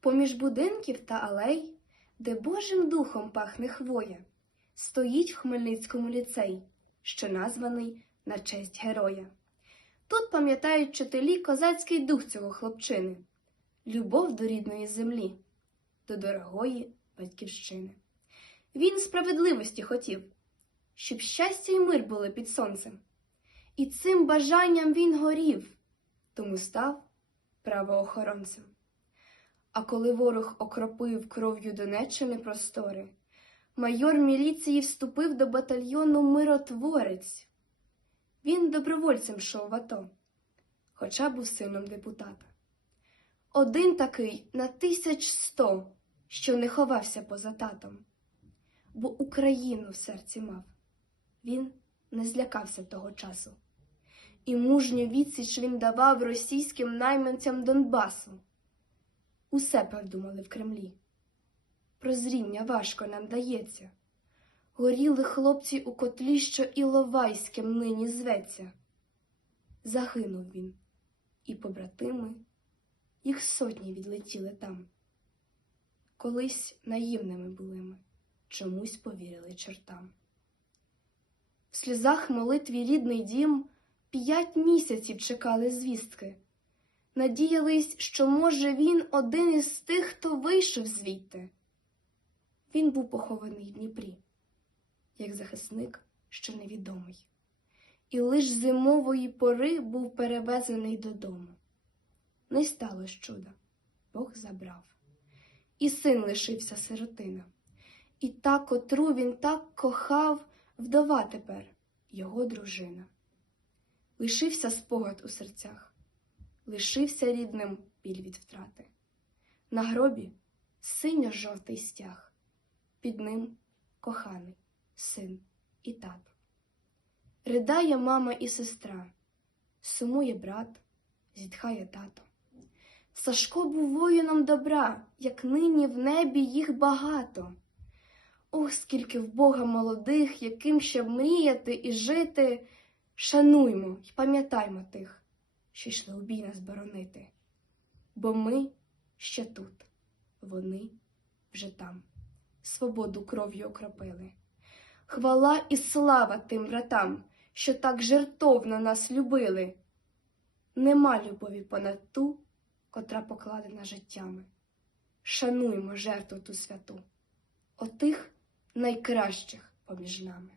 Поміж будинків та алей, де Божим духом пахне хвоя, стоїть в Хмельницькому ліцей, що названий на честь героя. Тут пам'ятають вчителі козацький дух цього хлопчини, любов до рідної землі, до дорогої батьківщини. Він справедливості хотів, щоб щастя й мир були під сонцем. І цим бажанням він горів, тому став правоохоронцем. А коли ворог окропив кров'ю Донеччини простори, майор міліції вступив до батальйону Миротворець. Він добровольцем йшов в АТО, хоча був сином депутата. Один такий на тисяч сто, що не ховався поза татом, бо Україну в серці мав. Він не злякався того часу. І мужню відсіч він давав російським найманцям Донбасу. Усе продумали в Кремлі. Прозріння важко нам дається. Горіли хлопці у котлі, що Іловайським нині зветься. Загинув він, і побратими, їх сотні відлетіли там. Колись наївними були ми, чомусь повірили чортам. В сльозах молитві рідний дім п'ять місяців чекали звістки. Надіялись, що, може, він один із тих, хто вийшов звідти. Він був похований в Дніпрі, як захисник, що невідомий, і лиш зимової пори був перевезений додому. Не сталося чуда, Бог забрав. І син лишився сиротина. І та, котру він так кохав, вдова тепер його дружина. Лишився спогад у серцях, лишився рідним біль від втрати. На гробі синьо-жовтий стяг, під ним коханий син і тато. Ридає мама і сестра, сумує брат, зітхає тато. Сашко був воїном добра, як нині в небі їх багато. Ох, скільки в Бога молодих, яким ще мріяти і жити. Шануймо й пам'ятаймо тих, що йшли у бій нас боронити. Бо ми ще тут, вони вже там, свободу кров'ю окропили. Хвала і слава тим братам, що так жертовно нас любили. Нема любові понад ту, котра покладена життями. Шануймо жертву ту святу, отих найкращих поміж нами.